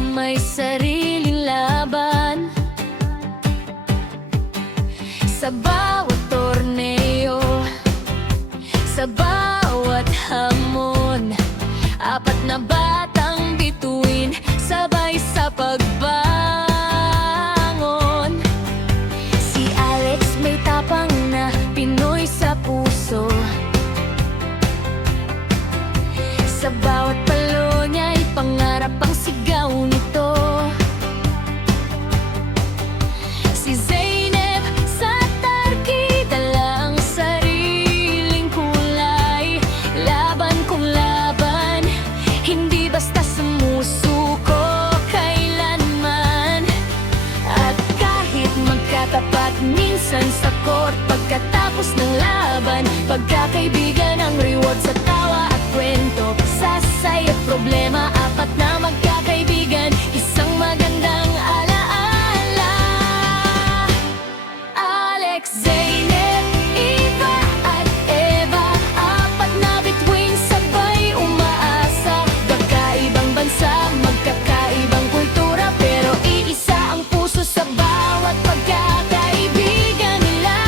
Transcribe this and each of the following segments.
may sariling laban. Sa bawat torneo, sa bawat hamon, apat na batang bituin, sabay sa pagbangon. Si Alex may tapang na Pinoy sa puso. Sa bawat palo niya'y pangarap ang sigaw nito. Si Zeynep sa tarki, dala ang sariling kulay. Laban kung laban, hindi basta sumusuko kailanman. At kahit magkatapat minsan sa court, pagkatapos ng laban, pagkakaibigan ang reward sa tawa at kwento. Sa saya problema, apat na magkakaibigan, isang magandang alaala. Alex, Zeynep, Eva at Eva, apat na bituin, sabay umaasa. Magkaibang bansa, magkakaibang kultura, pero iisa ang puso sa bawat pagkakaibigan nila.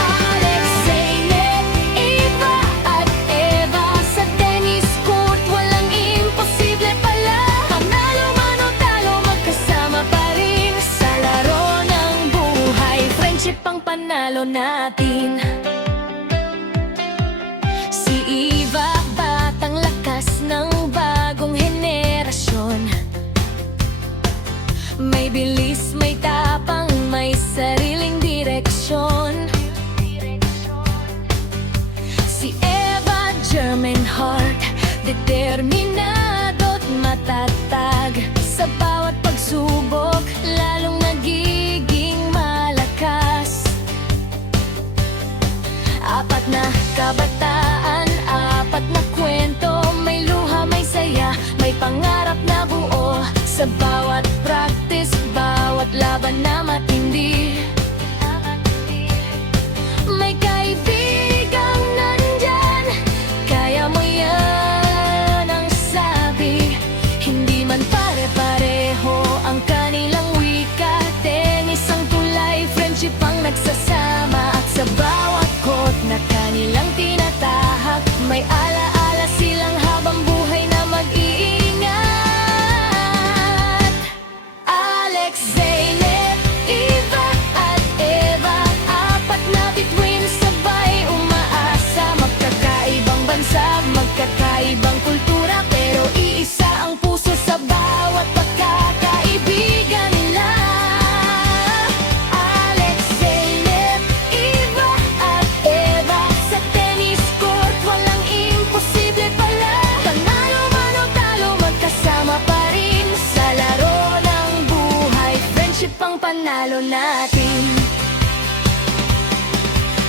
Alex, Zeynep, Eva at Eva, sa tennis court walang imposible pala. Panalo man o talo, magkasama pa rin sa laro ng buhay. Friendship ang panalo natin. Si Eva, batang lakas ng bagong henerasyon. May bilis, may tapang, may sariling direksyon. Si Eva, German heart, determinado't matatag. Sa bawat pagsubok, lalong nagiging malakas. Apat na kabataan, apat na kwento, may luha, may saya, may pangarap na buo. Sa bawat practice, bawat laban na matindi, may kaibigang nandyan, kaya mo yan ang sabi. Hindi man pare-pareho ang kanilang wika, tennis ang tulay, friendship ang nagsasama. At sa bawat court na kanilang tinatahak, may alaala silang habang buhay na mag-iingat. Alex, Zeynep, Eva at Eva, apat na bituin, sabay umaasa. Magkakaibang bansa, magkakaibang kultura, pero iisa ang puso sa bawat pagkakaibigan nila. Alex, Zeynep, Eva at Eva, sa tennis court walang imposible pala. Panalo man o talo, magkasama pa rin sa laro ng buhay. Friendship ang panalo natin.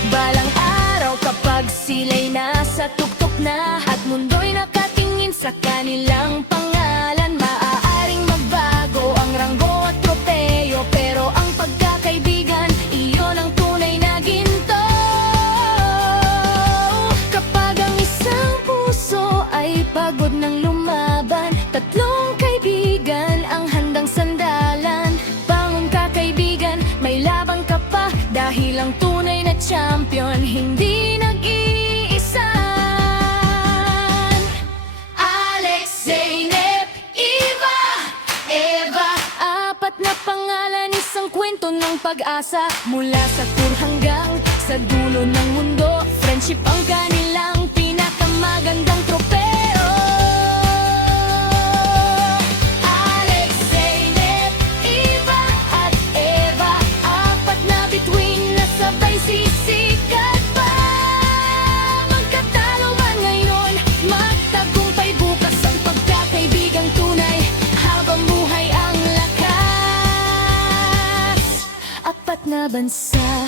Balang araw kapag sila'y nasa tuktok na, at mundo'y nakatingin sa kanilang pangalan, maaaring magbago ang ranggo at tropeyo, pero ang pagkakaibigan, iyon ang tunay na ginto. Kapag ang isang puso ay pagod ng lumaban, tatlong kaibigan ang handang sandalan. Bangon ka kaibigan, may laban ka pa, dahil ang tunay na champion hindi nag-iisan. Alex, Zeynep, Eva, Eva, apat na pangalan, isang kwento ng pag-asa. Mula sa tour hanggang sa dulo ng mundo, friendship ang kanilang pinakamagandang tropeo. Alex, Zeynep, Eva at Eva, apat na bituin na sabay sisikat pa. Magkatalo man ngayon, magtagumpay bukas ang pagkakaibigang tunay, habang buhay ang lakas. Apat na bansa,